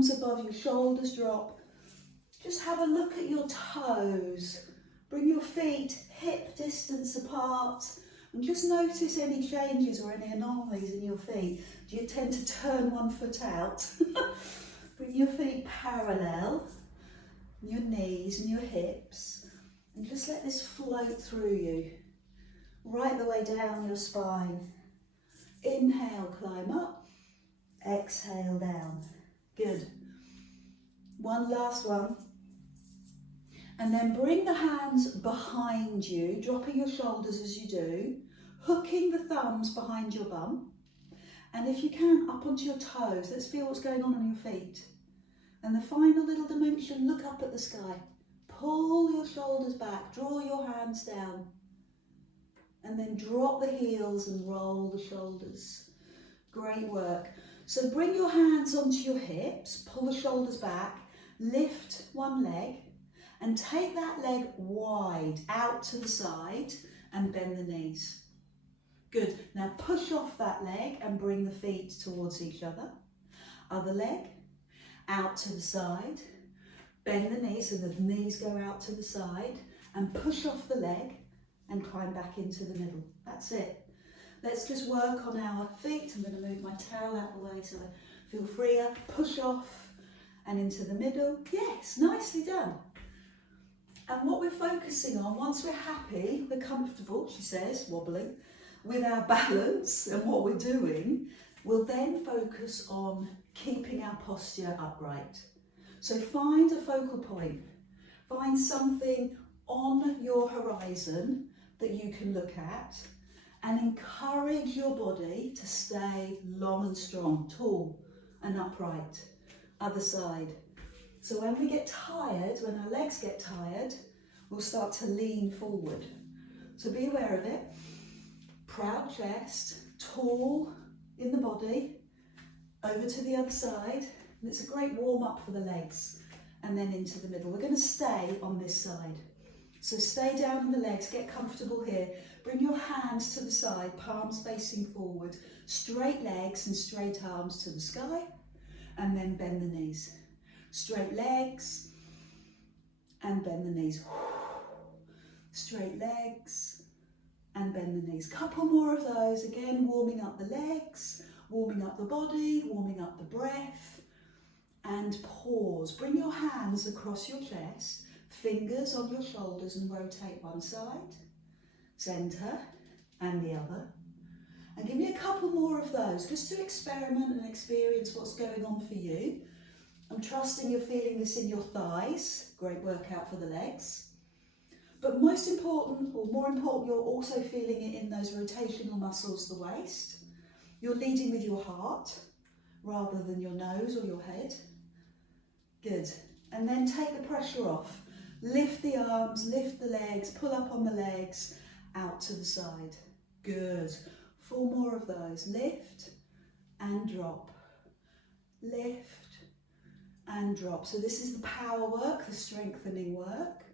arms above your shoulders drop. Just have a look at your toes. Bring your feet hip distance apart and just notice any changes or any anomalies in your feet. Do you tend to turn one foot out? Bring your feet parallel, your knees and your hips, and just let this float through you, right the way down your spine. Inhale, climb up. Exhale, down. Good. One last one. And then bring the hands behind you, dropping your shoulders as you do, hooking the thumbs behind your bum. And if you can, up onto your toes. Let's feel what's going on your feet. And the final little dimension, look up at the sky. Pull your shoulders back, draw your hands down. And then drop the heels and roll the shoulders. Great work. So bring your hands onto your hips, pull the shoulders back, lift one leg, and take that leg wide out to the side and bend the knees. Good. Now push off that leg and bring the feet towards each other. Other leg, out to the side, bend the knees so the knees go out to the side, and push off the leg and climb back into the middle. That's it. Let's just work on our feet. I'm going to move my towel out of the way so I feel freer. Push off and into the middle. Yes, nicely done. And what we're focusing on, once we're happy, we're comfortable, she says, wobbling, with our balance and what we're doing, we'll then focus on keeping our posture upright. So find a focal point. Find something on your horizon that you can look at and encourage your body to stay long and strong, tall and upright. Other side. So when we get tired, when our legs get tired, we'll start to lean forward. So be aware of it. Proud chest, tall in the body, over to the other side. And it's a great warm up for the legs. And then into the middle. We're going to stay on this side. So stay down on the legs, get comfortable here. Bring your hands to the side, palms facing forward. Straight legs and straight arms to the sky. And then bend the knees. Straight legs and bend the knees. Straight legs and bend the knees. Couple more of those. Again, warming up the legs, warming up the body, warming up the breath. And pause. Bring your hands across your chest, fingers on your shoulders and rotate one side, centre and the other. And give me a couple more of those just to experiment and experience what's going on for you. I'm trusting you're feeling this in your thighs. Great workout for the legs. But most important, or more important, you're also feeling it in those rotational muscles, the waist. You're leading with your heart rather than your nose or your head. Good. And then take the pressure off. Lift the arms, lift the legs, pull up on the legs, out to the side. Good. 4 more of those. Lift and drop. Lift and drop. So this is the power work, the strengthening work.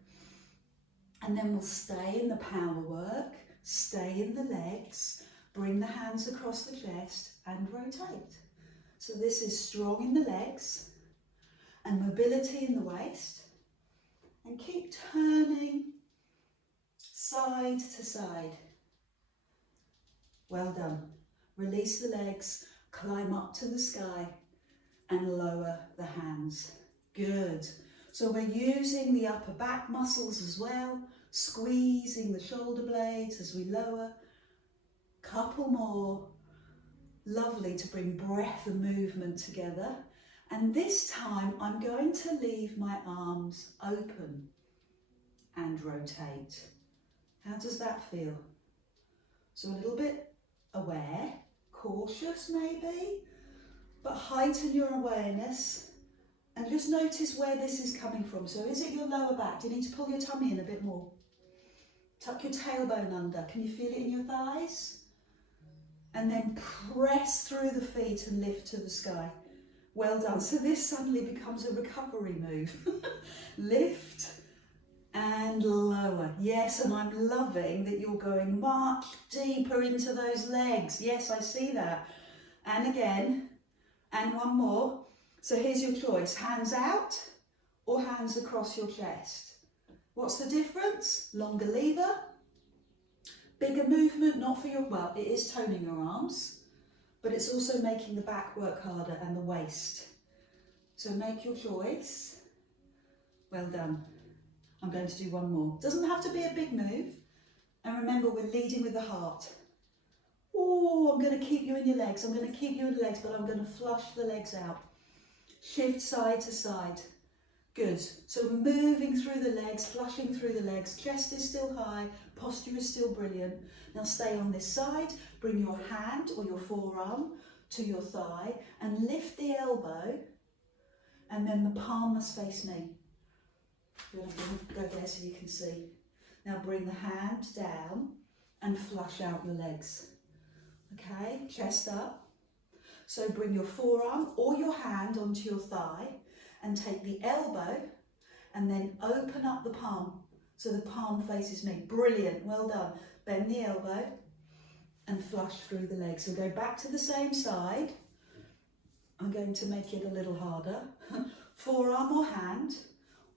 And then we'll stay in the power work, stay in the legs, bring the hands across the chest and rotate. So this is strong in the legs and mobility in the waist. And keep turning side to side. Well done. Release the legs, climb up to the sky and lower the hands. Good. So we're using the upper back muscles as well, squeezing the shoulder blades as we lower. Couple more. Lovely to bring breath and movement together. And this time I'm going to leave my arms open and rotate. How does that feel? So a little bit aware, cautious maybe, but heighten your awareness and just notice where this is coming from. So is it your lower back? Do you need to pull your tummy in a bit more? Tuck your tailbone under. Can you feel it in your thighs? And then press through the feet and lift to the sky. Well done. So this suddenly becomes a recovery move. Lift and lower. Yes, and I'm loving that you're going much deeper into those legs. Yes, I see that. And again, and one more. So here's your choice, hands out or hands across your chest. What's the difference? Longer lever, bigger movement, not for your, well, it is toning your arms, but it's also making the back work harder and the waist. So make your choice. Well done. I'm going to do one more. Doesn't have to be a big move. And remember, we're leading with the heart. Oh, I'm going to keep you in your legs. I'm going to keep you in the legs, but I'm going to flush the legs out. Shift side to side. Good. So moving through the legs, flushing through the legs. Chest is still high. Posture is still brilliant. Now stay on this side. Bring your hand or your forearm to your thigh and lift the elbow, and then the palm must face me. I'm going to go there so you can see. Now bring the hand down and flush out your legs. Okay, chest up. So bring your forearm or your hand onto your thigh and take the elbow and then open up the palm so the palm faces me. Brilliant, well done. Bend the elbow and flush through the legs. So go back to the same side. I'm going to make it a little harder. Forearm or hand,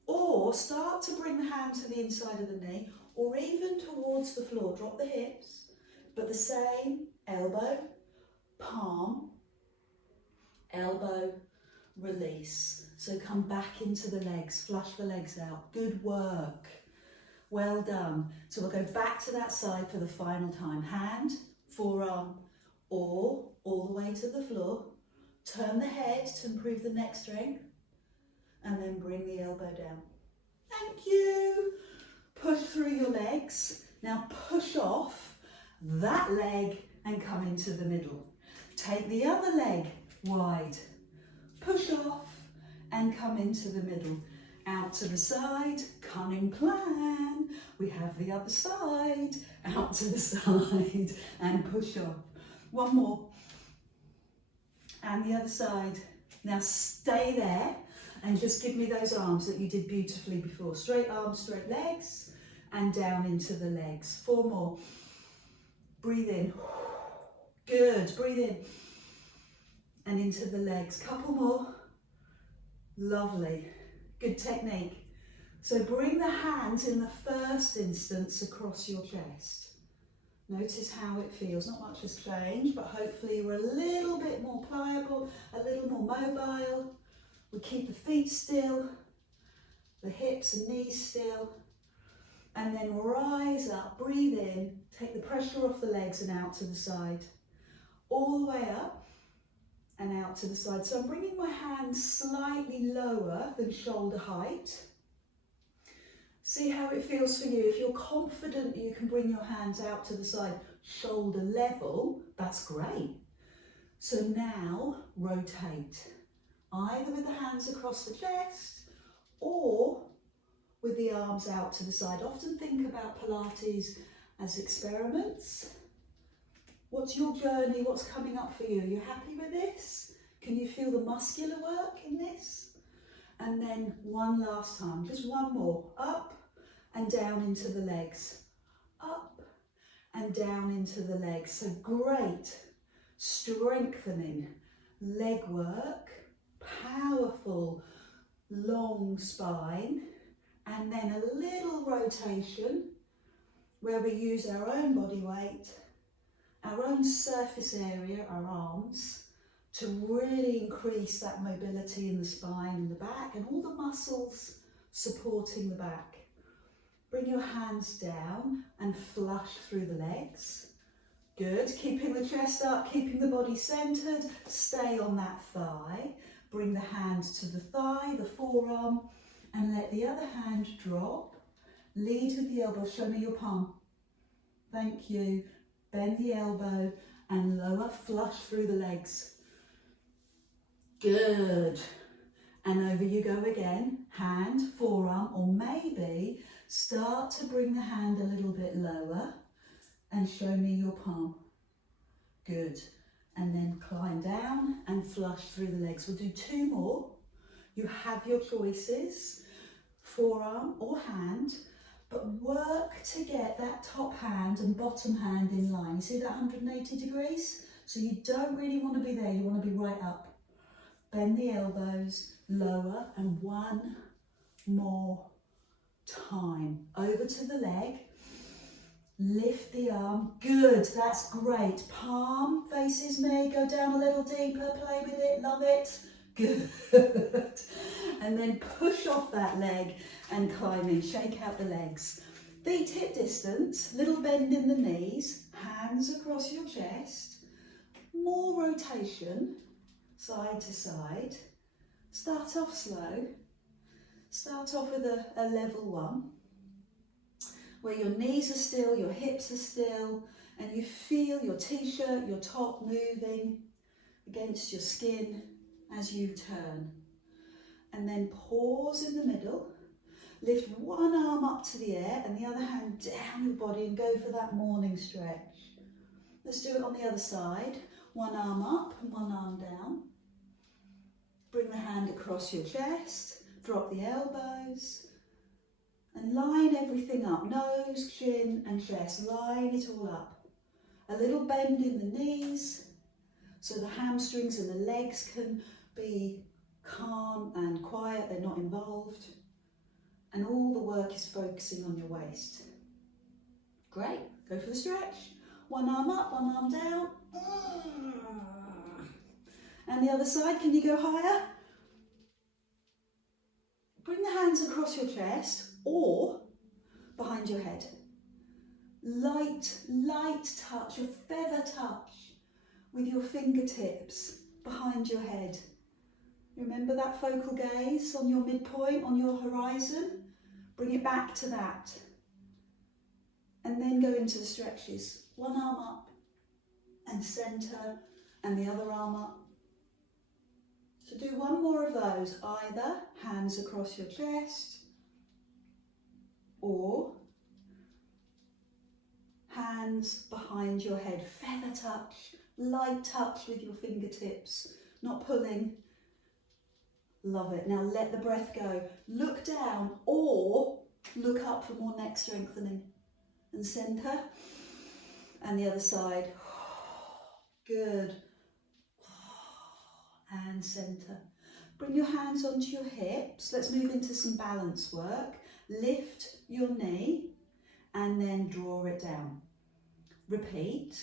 or start to bring the hand to the inside of the knee or even towards the floor. Drop the hips, but the same elbow, palm, elbow, release. So come back into the legs, flush the legs out. Good work. Well done. So we'll go back to that side for the final time. Hand, forearm, or all the way to the floor. Turn the head to improve the neck strength, and then bring the elbow down. Thank you. Push through your legs. Now push off that leg and come into the middle. Take the other leg wide. Push off and come into the middle. Out to the side, cunning plan. We have the other side, out to the side and push off. One more. And the other side. Now stay there and just give me those arms that you did beautifully before. Straight arms, straight legs, and down into the legs. 4 more. Breathe in. Good, breathe in. And into the legs. Couple more. Lovely. Good technique. So bring the hands in the first instance across your chest. Notice how it feels. Not much has changed, but hopefully you're a little bit more pliable, a little more mobile. We keep the feet still, the hips and knees still, and then rise up, breathe in, take the pressure off the legs and out to the side. All the way up and out to the side. So I'm bringing my hands slightly lower than shoulder height. See how it feels for you. If you're confident you can bring your hands out to the side, shoulder level, that's great. So now rotate, either with the hands across the chest or with the arms out to the side. Often think about Pilates as experiments. What's your journey? What's coming up for you? Are you happy with this? Can you feel the muscular work in this? And then one last time, just one more. Up and down into the legs. Up and down into the legs. So great strengthening leg work, powerful long spine, and then a little rotation where we use our own body weight, our own surface area, our arms, to really increase that mobility in the spine and the back and all the muscles supporting the back. Bring your hands down and flush through the legs. Good, keeping the chest up, keeping the body centered. Stay on that thigh. Bring the hands to the thigh, the forearm, and let the other hand drop. Lead with the elbow, show me your palm. Thank you. Bend the elbow and lower, flush through the legs. Good. And over you go again. Hand, forearm, or maybe start to bring the hand a little bit lower and show me your palm. Good. And then climb down and flush through the legs. We'll do 2 more. You have your choices, forearm or hand, but work to get that top hand and bottom hand in line. You see that 180 degrees? So you don't really want to be there, you want to be right up. Bend the elbows, lower, and one more time. Over to the leg. Lift the arm. Good, that's great. Palm faces me. Go down a little deeper. Play with it. Love it. Good. And then push off that leg and climb in. Shake out the legs. Feet hip distance. Little bend in the knees. Hands across your chest. More rotation. Side to side. Start off slow. Start off with a level one, where your knees are still, your hips are still, and you feel your t-shirt, your top moving against your skin as you turn. And then pause in the middle, lift one arm up to the air and the other hand down your body and go for that morning stretch. Let's do it on the other side. One arm up and one arm down. Bring the hand across your chest, drop the elbows, and line everything up. Nose, chin and chest, line it all up. A little bend in the knees so the hamstrings and the legs can be calm and quiet, they're not involved. And all the work is focusing on your waist. Great, go for the stretch. One arm up, one arm down. And the other side, can you go higher? Bring the hands across your chest or behind your head. Light, light touch, a feather touch with your fingertips behind your head. Remember that focal gaze on your midpoint, on your horizon? Bring it back to that. And then go into the stretches. One arm up and centre, and the other arm up. So do one more of those, either hands across your chest or hands behind your head. Feather touch, light touch with your fingertips, not pulling. Love it. Now let the breath go. Look down or look up for more neck strengthening. And centre. And the other side. Good. And centre. Bring your hands onto your hips. Let's move into some balance work. Lift your knee and then draw it down. Repeat.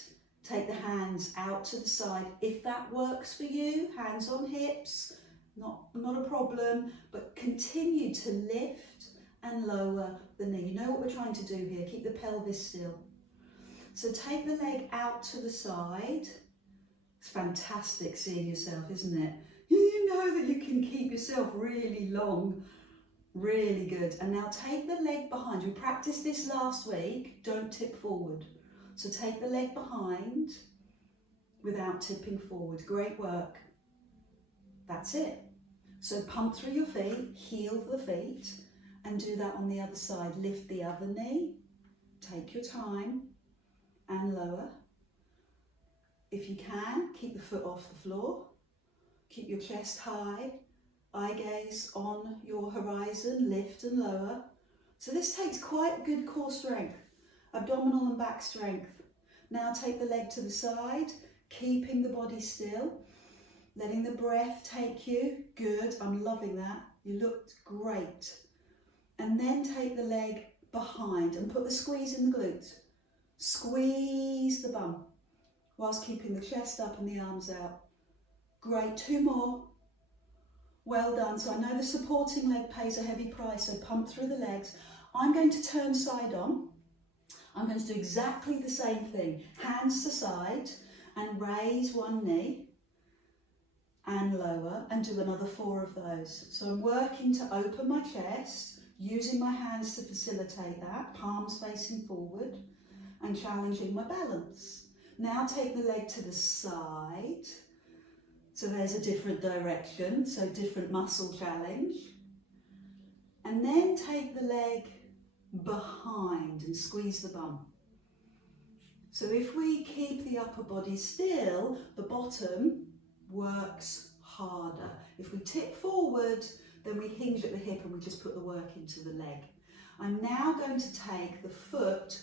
Take the hands out to the side. If that works for you, hands on hips, not a problem, but continue to lift and lower the knee. You know what we're trying to do here. Keep the pelvis still. So take the leg out to the side. It's fantastic seeing yourself, isn't it? You know that you can keep yourself really long, really good. And now take the leg behind. We practiced this last week. Don't tip forward. So take the leg behind without tipping forward. Great work. That's it. So pump through your feet, heel the feet, and do that on the other side. Lift the other knee, take your time, and lower. If you can, keep the foot off the floor. Keep your chest high, eye gaze on your horizon, lift and lower. So this takes quite good core strength, abdominal and back strength. Now take the leg to the side, keeping the body still, letting the breath take you. Good, I'm loving that. You looked great. And then take the leg behind and put the squeeze in the glutes. Squeeze the bum whilst keeping the chest up and the arms out. Great, two more. Well done. So I know the supporting leg pays a heavy price, so pump through the legs. I'm going to turn side on. I'm going to do exactly the same thing. Hands to side and raise one knee and lower and do another 4 of those. So I'm working to open my chest, using my hands to facilitate that, palms facing forward and challenging my balance. Now take the leg to the side. So there's a different direction, so different muscle challenge. And then take the leg behind and squeeze the bum. So if we keep the upper body still, the bottom works harder. If we tip forward, then we hinge at the hip and we just put the work into the leg. I'm now going to take the foot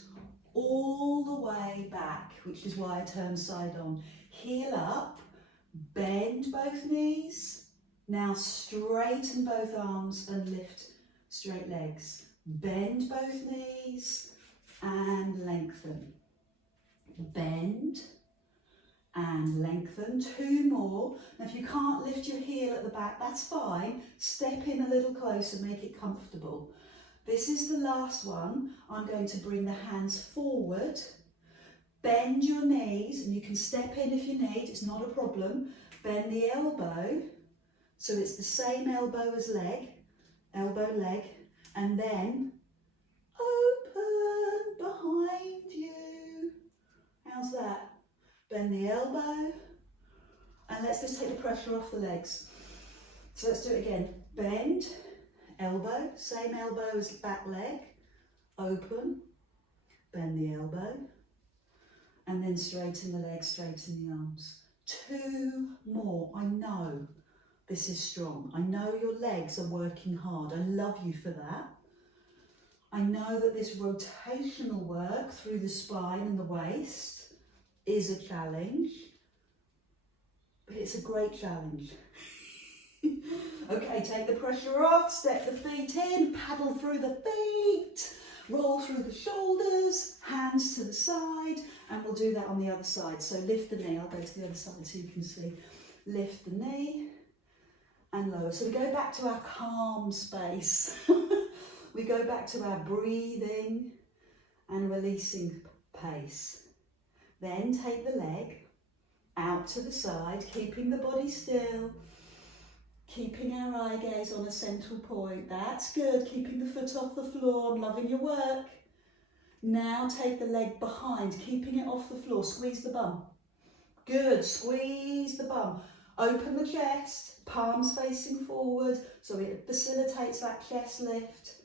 all the way back, which is why I turn side on. Heel up, bend both knees, Now straighten both arms and lift straight legs. Bend both knees and lengthen. Bend and lengthen. 2 more. Now if you can't lift your heel at the back, that's fine. Step in a little closer, make it comfortable. This is the last one. I'm going to bring the hands forward. Bend your knees, and you can step in if you need, it's not a problem. Bend the elbow, so it's the same elbow as leg, elbow, leg, and then open behind you. How's that? Bend the elbow, and let's just take the pressure off the legs. So let's do it again. Bend, elbow, same elbow as back leg, open, bend the elbow, and then straighten the legs, straighten the arms. 2 more. I know this is strong. I know your legs are working hard. I love you for that. I know that this rotational work through the spine and the waist is a challenge, but it's a great challenge. Okay, take the pressure off, step the feet in, paddle through the feet, roll through the shoulders, hands to the side, and we'll do that on the other side. So lift the knee, I'll go to the other side so you can see. Lift the knee and lower. So we go back to our calm space. We go back to our breathing and releasing pace. Then take the leg out to the side, keeping the body still, keeping our eye gaze on a central point. That's good. Keeping the foot off the floor. I'm loving your work. Now take the leg behind, keeping it off the floor. Squeeze the bum. Good. Squeeze the bum. Open the chest, palms facing forward, so it facilitates that chest lift.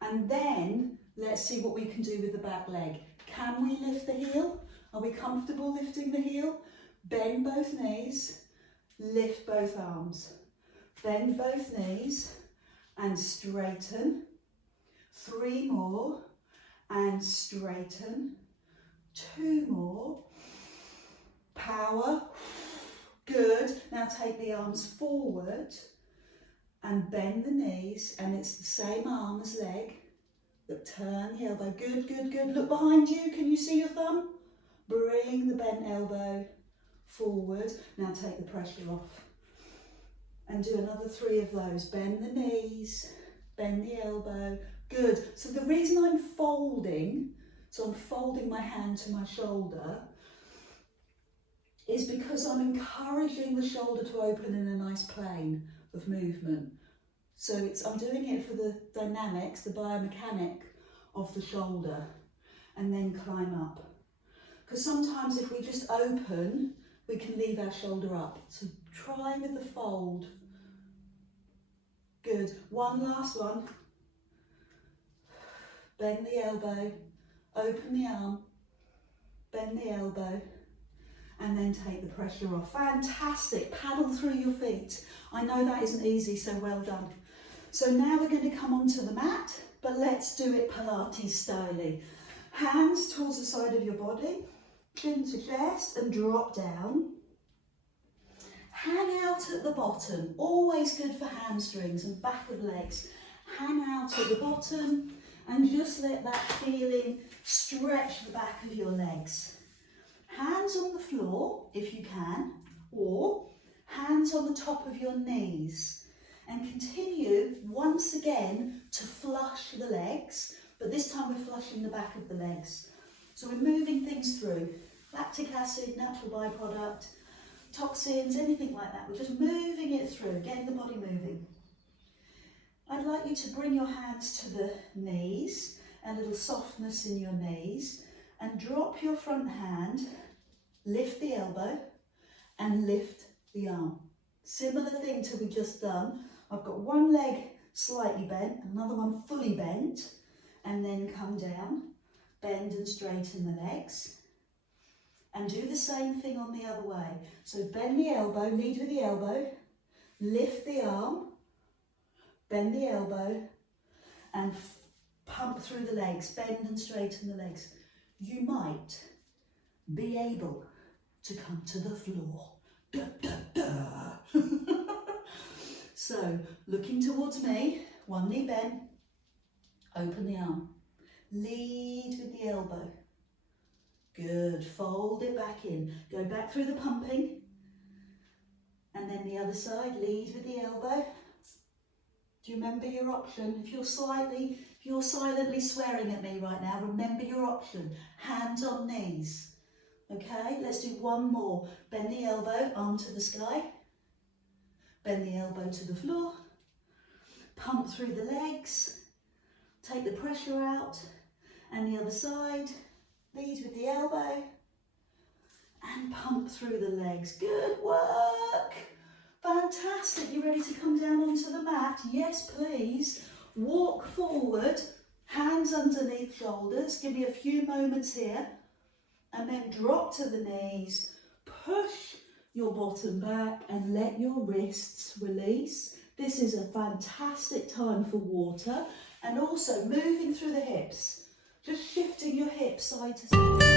And then let's see what we can do with the back leg. Can we lift the heel? Are we comfortable lifting the heel? Bend both knees, lift both arms. Bend both knees and straighten. 3 more and straighten. 2 more. Power. Good. Now take the arms forward and bend the knees, and it's the same arm as leg, but turn the elbow. Good, good, good. Look behind you. Can you see your thumb? Bring the bent elbow forward. Now take the pressure off. And do another 3 of those. Bend the knees, bend the elbow. Good. So the reason I'm folding, so I'm folding my hand to my shoulder, is because I'm encouraging the shoulder to open in a nice plane of movement. So I'm doing it for the dynamics, the biomechanic of the shoulder, and then climb up. Because sometimes if we just open, we can leave our shoulder up. So try with the fold. Good. One last one. Bend the elbow, open the arm, bend the elbow, and then take the pressure off. Fantastic. Paddle through your feet. I know that isn't easy, so well done. So now we're going to come onto the mat, but let's do it Pilates style. Hands towards the side of your body, chin to chest, and drop down. Hang out at the bottom, always good for hamstrings and back of legs. Hang out at the bottom and just let that feeling stretch the back of your legs. Hands on the floor if you can, or hands on the top of your knees. And continue once again to flush the legs, but this time we're flushing the back of the legs. So we're moving things through. Lactic acid, natural byproduct, toxins, anything like that. We're just moving it through, getting the body moving. I'd like you to bring your hands to the knees, a little softness in your knees, and drop your front hand, lift the elbow, and lift the arm. Similar thing to we just done. I've got one leg slightly bent, another one fully bent, and then come down, bend and straighten the legs. And do the same thing on the other way. So bend the elbow, lead with the elbow, lift the arm, bend the elbow, and pump through the legs, bend and straighten the legs. You might be able to come to the floor. Da, da, da. So, looking towards me, one knee bent, open the arm. Lead with the elbow. Good, fold it back in. Go back through the pumping. And then the other side, lead with the elbow. Do you remember your option? If you're silently swearing at me right now, remember your option. Hands on knees. Okay, let's do one more. Bend the elbow, arm to the sky. Bend the elbow to the floor. Pump through the legs. Take the pressure out. And the other side. Lead with the elbow. And pump through the legs. Good work. Fantastic. You ready to come down onto the mat? Yes, please. Walk forward. Hands underneath shoulders. Give me a few moments here. And then drop to the knees. Push your bottom back and let your wrists release. This is a fantastic time for water. And also moving through the hips. Just shifting your hips side to side.